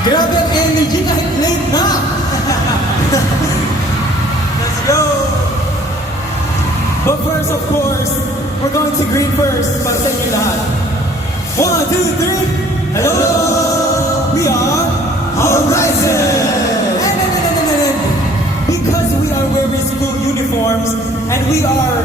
Grabe ang energy kahit late na! Let's go! But first, of course, we're going to greet first para sa inyo lahat. 1, 2, 3! Hello! We are Horizon! And because we are wearing school uniforms and we are,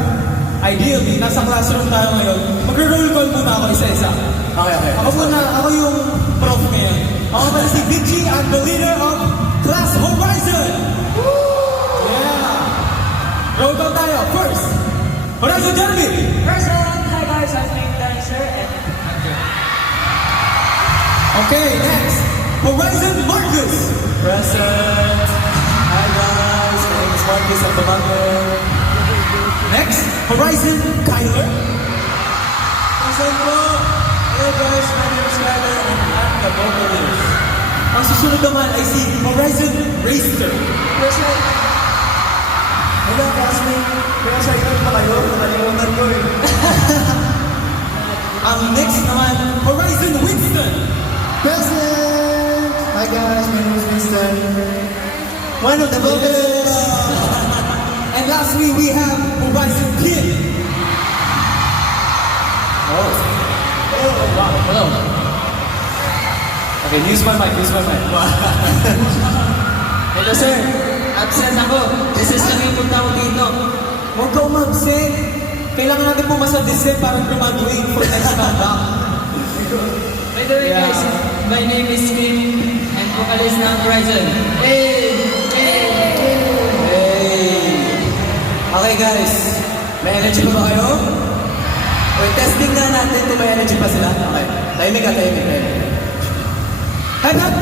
ideally, nasa classroom tayo ngayon, magre-roll call muna ako isa-isa. Okay. Ako yung prof ngayon. Ako pala si Vicky, I'm the leader of Class Horizon! Yeah! Roll call tayo. First, Horizon Jeremy! Present! Hi guys, I'm Nick Dancer and Okay, next, Horizon Marcus! Present. Hi guys, my name is Marcus Abamanga. Next, Horizon Kyler! Present po. Hello guys, my name is Kyler and I'm the vocalist. Ang susunod naman ay si Horizon Racer. Present. Hello classmate. Kaya sa ilan pa kayo? Nakalimutan ko eh. Ang next naman, Horizon Winston! Present. Hi guys, my name is Winston. One of the vocalists. And lastly, we have Horizon Kid! Oh. Wow. Hello. Okay, use my mic. Hello sir. Absent ako. This is lang yung punta ko dito. Huwag ka umabsent! Kailangan natin pumasa December para graduate for next comeback. by the way guys, my name is Kim and vocalist ng Horizon. Hey! Okay guys, may energy pa ba kayo? Okay, testing na natin kung may energy pa sila. Okay, tahimik. Head up!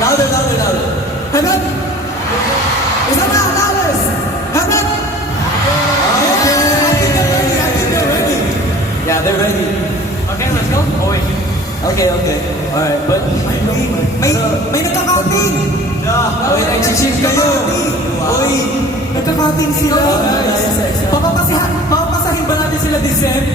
Louder. Head up! Isa na, loudest! Head up! Okay, I think they're ready. Yeah, they're ready. Okay, let's go. Oh wait. Okay. Alright, but may nagka-counting! Oy, nag-shift kayo. Uy, nagka-counting sila. Papapasahin ba natin sila December?